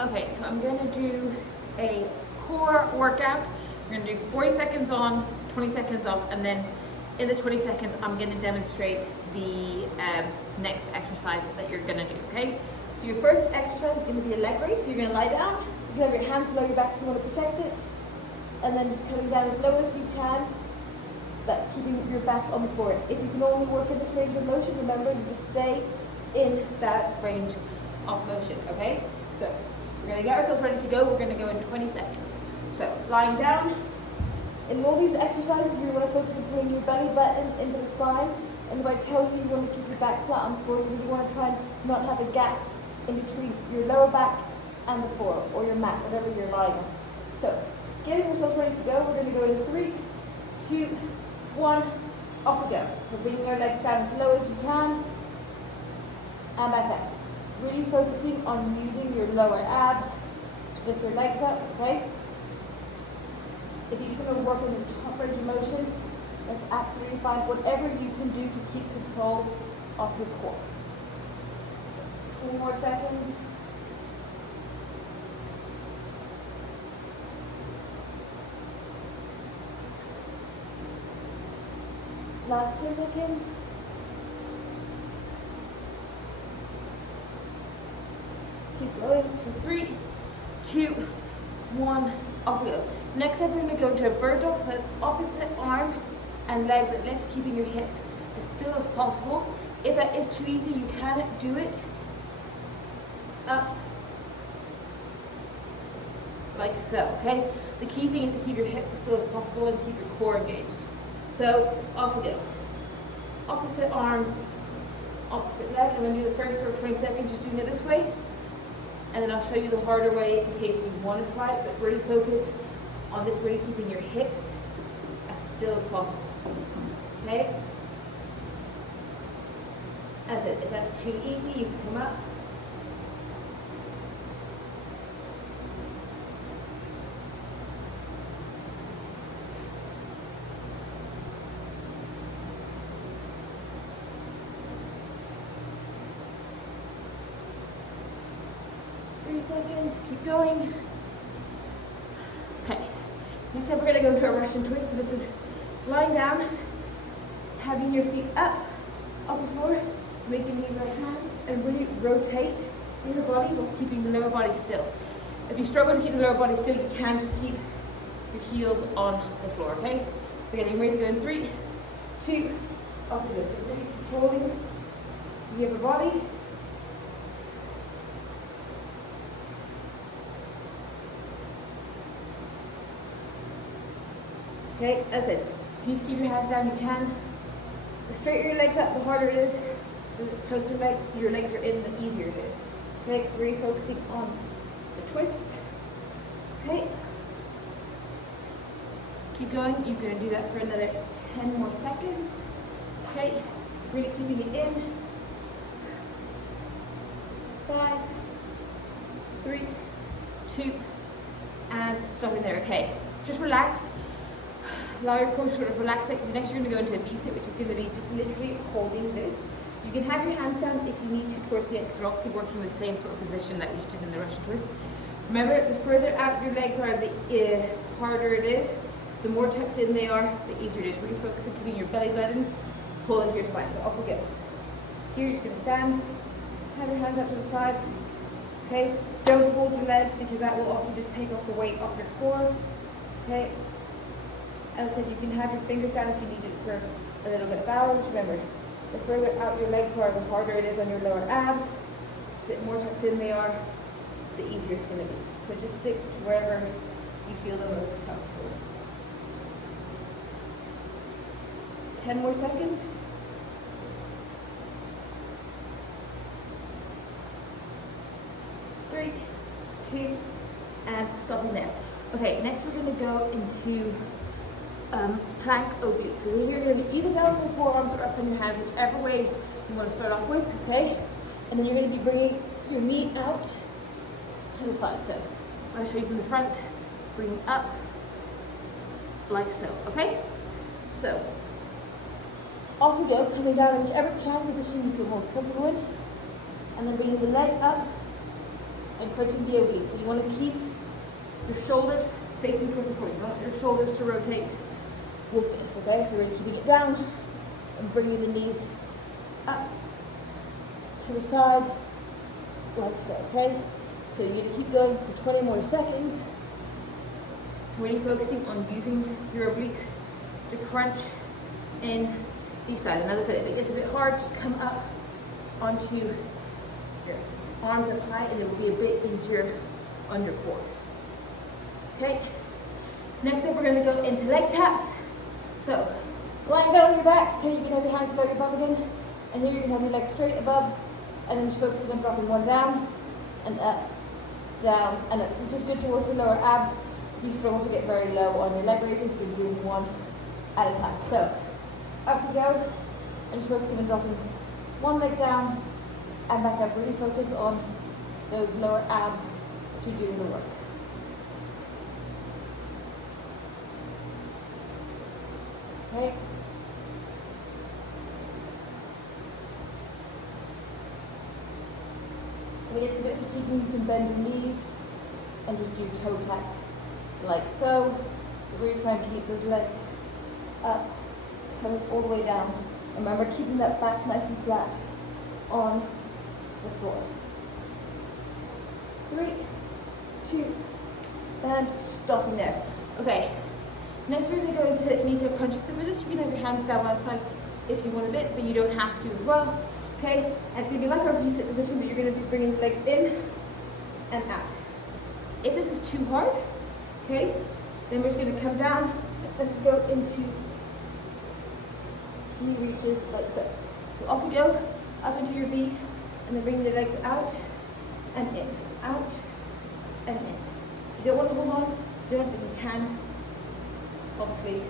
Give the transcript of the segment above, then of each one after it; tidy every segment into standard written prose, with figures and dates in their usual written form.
Okay, so I'm gonna do a core workout. We're gonna do 40 seconds on, 20 seconds off, and then in the 20 seconds, I'm gonna demonstrate the next exercise that you're gonna do, okay? So your first exercise is gonna be a leg raise. So you're gonna lie down, you can have your hands below your back if you wanna protect it, and then just coming down as low as you can. That's keeping your back on the floor. If you can only work in this range of motion, remember, you just stay in that range of motion, okay? So we're gonna get ourselves ready to go. We're gonna go in 20 seconds. So lying down. In all these exercises, you want to focus on pulling your belly button into the spine. And if I tell you you want to keep your back flat on the floor, you really want to try and not have a gap in between your lower back and the floor, or your mat, whatever you're lying on. So getting yourself ready to go. We're going to go in 3, 2, 1, off we go. So bringing your legs down as low as you can, and back up. Really focusing on using your lower abs to lift your legs up, okay? If you just want to work in this top range of motion, that's absolutely fine. Whatever you can do to keep control of your core. 2 more seconds. Last 10 seconds. Keep going for 3, 2, 1, off we go. Next up, we're going to go to a bird dog, so that's opposite arm and leg that lift, keeping your hips as still as possible. If that is too easy, you can do it up like so, okay? The key thing is to keep your hips as still as possible and keep your core engaged. So off we go. Opposite arm, opposite leg. I'm going to do the first 20 seconds just doing it this way, and then I'll show you the harder way in case you want to try it, but really focus on this, really keeping your hips as still as possible, okay? That's it. If that's too easy, you can come up. Seconds, keep going. Okay, next up we're going to go to a Russian twist. So this is lying down, having your feet up off the floor, making these right hand, and really rotate your body whilst keeping the lower body still. If you struggle to keep the lower body still, you can just keep your heels on the floor, okay? So getting ready to go in 3, 2, off we go. So really controlling the upper body. Okay, that's it. If you keep your hands down, you can. The straighter your legs up, the harder it is. The closer your legs are in, the easier it is. Okay, so really focusing on the twists. Okay. Keep going. You're going to do that for another 10 more seconds. Okay, really keeping it in. 5, 3, 2, and stopping there. Okay, just relax. Allow your core to sort of relax because next you're going to go into a Vsit, which is going to be just literally holding this. You can have your hands down if you need to towards the end, because we're obviously working with the same sort of position that you just did in the Russian twist. Remember, the further out your legs are, the harder it is. The more tucked in they are, the easier it is. Really focus on keeping your belly button pulled into your spine. So off we go. Here, you're just going to stand, have your hands out to the side. Okay, don't hold your legs because that will also just take off the weight off your core. Okay. As I said, you can have your fingers down if you need it for a little bit of balance. Remember, the further out your legs are, the harder it is on your lower abs. The more tucked in they are, the easier it's going to be. So just stick to wherever you feel the most comfortable. 10 more seconds. 3, 2, and stopping there. Okay, next we're going to go into plank oblique. So you're going to be either down on your forearms or up on your hands, whichever way you want to start off with, okay? And then you're going to be bringing your knee out to the side. So I'll show you from the front, bring up like so, okay? So off we go, coming down in whichever plank position you feel most comfortable in, and then bringing the leg up and crunching the obliques. But you want to keep your shoulders facing towards the floor. You don't want your shoulders to rotate with this, okay? So we're keeping it down and bringing the knees up to the side, like so, okay? So you need to keep going for 20 more seconds. Really focusing on using your obliques to crunch in each side. And as I said, if it gets a bit hard, just come up onto your arms up high and it will be a bit easier on your core. Okay? Next up, we're going to go into leg taps. So, lying down on your back, okay, you can have your hands above your bum again. And here you can have your legs straight above, and then just focusing on dropping one down, and up, down, and up. This is just good to work your lower abs. If you struggle to get very low on your leg raises, we're doing one at a time. So, up we go, and just focusing on dropping one leg down, and back up. Really focus on those lower abs as you're doing the work. Okay. When it gets a bit fatiguing, you can bend your knees and just do toe taps like so. Really try and keep those legs up, coming all the way down. Remember, keeping that back nice and flat on the floor. 3, 2, and stopping there. Okay. Next we're going to go into knee toe crunches. So for this, you can have your hands down by the side if you want a bit, but you don't have to as well. Okay? And it's going to be like our Vsit position, but you're going to be bringing the legs in and out. If this is too hard, okay, then we're just going to come down and go into knee reaches like so. So off we go, up into your V, and then bring the legs out and in, out and in. If you don't want to hold on, you don't, but you can. Obviously,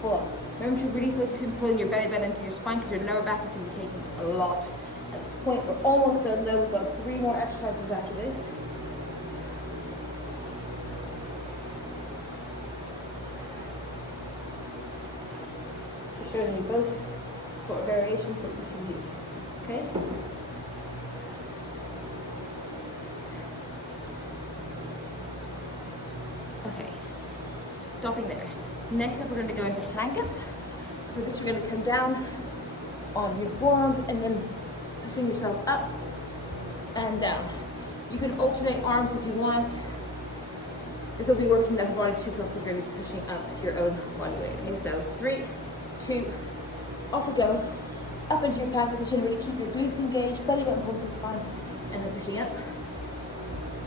pull up. Remember to really focus on pulling your belly button into your spine because your lower back is going to be taking a lot. At this point, we're almost done though. We've got 3 more exercises after this. Just showing you both sort of variations that you can do. Okay? Okay. Stopping there. Next up, we're going to go into plank ups. So for this, you're going to come down on your forearms and then pushing yourself up and down. You can alternate arms if you want. This will be working that body too, so you're going to be pushing up your own body weight. Okay, so 3, 2, off we go. Up into your plank position, really keep your glutes engaged, belly button holds the spine, and then pushing up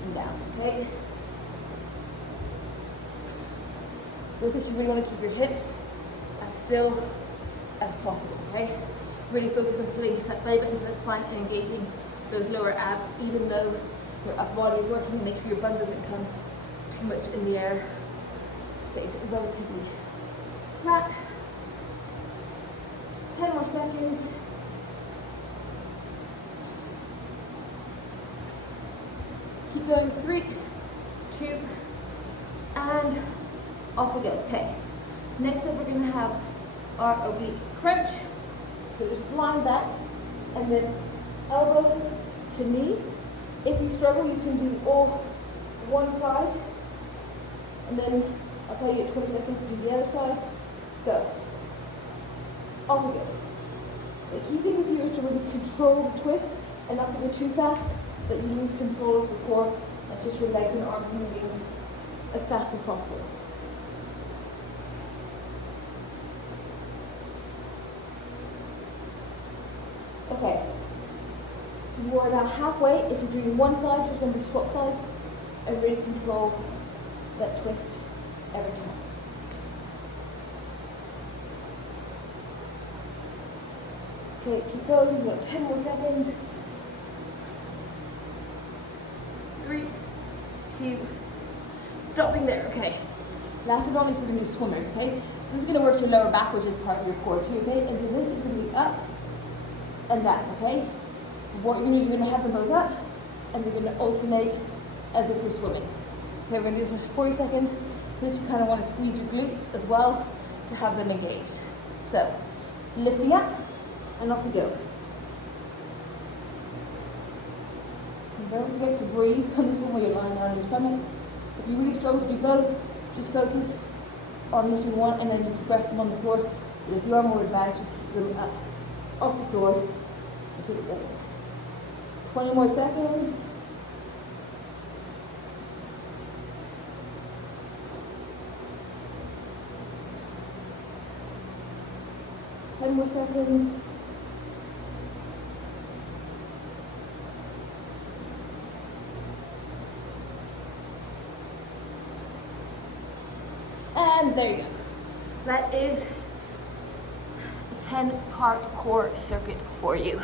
and down. Okay. With this, you really want to keep your hips as still as possible, okay? Really focus on pulling that belly button into the spine and engaging those lower abs, even though your upper body is working. Make sure your bum doesn't come too much in the air. It stays relatively flat. 10 more seconds. Keep going. 3, 2, and off we go. Okay. Next up, we're going to have our oblique crunch. So just lying back and then elbow to knee. If you struggle, you can do all one side, and then I'll tell you at 20 seconds to do the other side. So off we go. The key thing with you is to really control the twist and not to go too fast that you lose control of the core. That's just your legs and arms moving as fast as possible. Okay, you are now halfway. If you're doing one side, just remember to swap sides and really control that twist every time. Okay, keep going. We've got 10 more seconds. 3, 2, stopping there. Okay. Last but not least, we're going to do swimmers. Okay. So this is going to work your lower back, which is part of your core too. Okay. And so this is going to be up and down. Okay. What you're going to have them both up, and you're going to alternate as if you're swimming. Okay. We're going to do this for 40 seconds. This you kind of want to squeeze your glutes as well to have them engaged. So lifting up. And off we go. Don't forget to breathe on this one while you're lying down on your stomach. If you really struggle to do both, just focus on lifting one and then you rest them on the floor. But if you are more advanced, just keep them up off the floor and keep it going. 20 more seconds. Ten more seconds. And there you go. That is a 10-part core circuit for you.